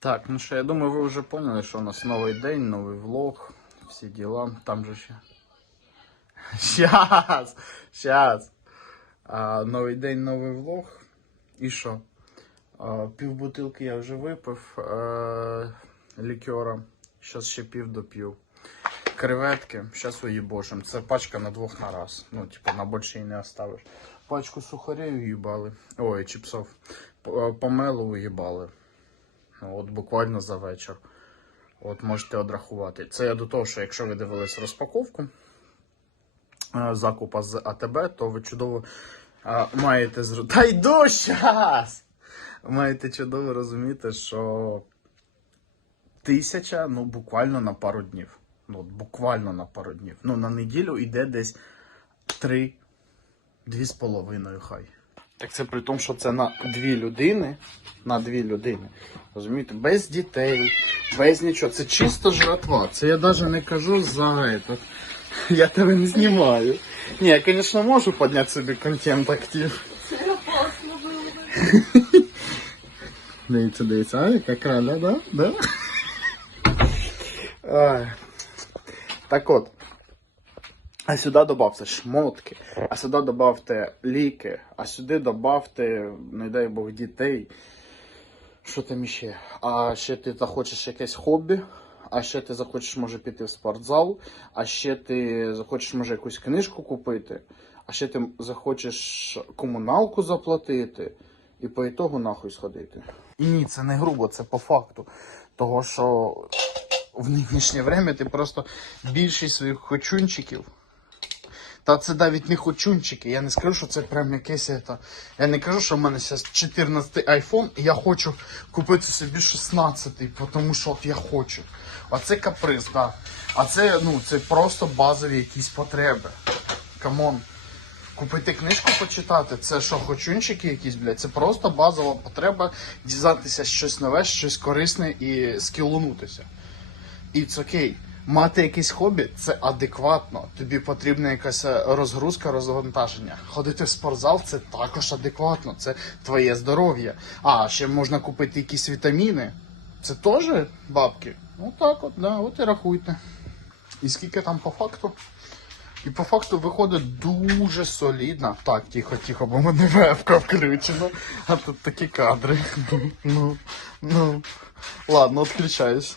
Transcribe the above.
Так, ну що, я думаю, ви вже поняли, що у нас новий день, новий влог, всі діла. Там же ще. Щас! Щас! А, новий день, новий влог. І що? А, пів бутилки я вже випив е, лікера. Щас ще пів доп'ю. Креветки, зараз уїбошим. Це пачка на двох на раз. Ну, типа, на більше і не оставиш. Пачку сухарей уїбали. Ой, чіпсов. Помелу уїбали. Ну, от буквально за вечір. От можете одрахувати. Це я до того, що якщо ви дивились розпаковку е, закупа з АТБ, то ви чудово е, маєте зру... Та йду щас! Маєте чудово розуміти, що тисяча, ну буквально на пару днів. Ну, буквально на пару днів. Ну, на неділю йде десь три, дві з половиною хай. Так це при тому, що це на дві людини. На дві людини. Розумієте, без дітей, без нічого. Це чисто жратва. Це я навіть не кажу за этот. Я тебе не знімаю. Ні, я, звісно, можу підняти собі контент актив. Це опасно було. Дивіться, дивіться, а яка краля, да? да? Ай. Так от. А сюди додавте шмотки, а сюди додавте ліки, а сюди додавте, не дай Бог, дітей. Що там іще? А ще ти захочеш якесь хобі, а ще ти захочеш, може, піти в спортзал, а ще ти захочеш, може, якусь книжку купити, а ще ти захочеш комуналку заплатити і по ітогу нахуй сходити. І ні, це не грубо, це по факту. Того, що в нинішнє время ти просто більшість своїх хочунчиків. Та це навіть не хочунчики. Я не скажу, що це прям якесь. Это... Я не кажу, що в мене зараз 14 iPhone, і я хочу купити собі 16, тому що от я хочу. А це каприз, да. А це, ну, це просто базові якісь потреби. Камон. Купити книжку почитати, це що, хочунчики якісь, блядь, це просто базова потреба дізнатися щось нове, щось корисне і скілонутися. І це окей. Мати якесь хобі це адекватно. Тобі потрібна якась е, розгрузка, розвантаження. Ходити в спортзал це також адекватно, це твоє здоров'я. А ще можна купити якісь вітаміни. Це теж бабки. Ну так от, да, от і рахуйте. І скільки там по факту? І по факту виходить дуже солідно. Так, тихо, тихо, бо мене вебка включена. А тут такі кадри. Ну, ну. Ладно, відключаюсь.